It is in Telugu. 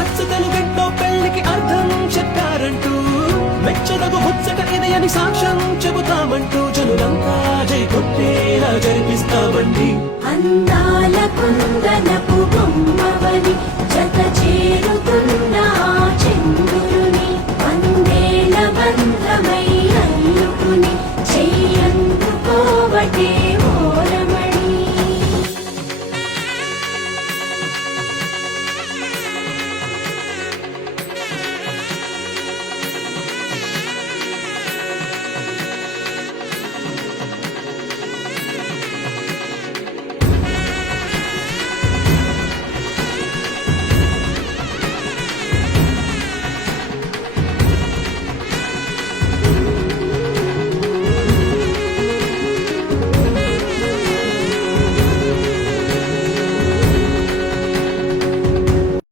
అచ్చ తెలుగింట్లో పెళ్లికి అర్థం చెప్పారంటూ మెచ్చదగు ముచ్చట ఇది అని సాక్ష్యం చెబుతామంటూ జనులంతా జై కొట్టేలా జరిపిస్తామండి. అందాల కుందనపు బొమ్మవని జత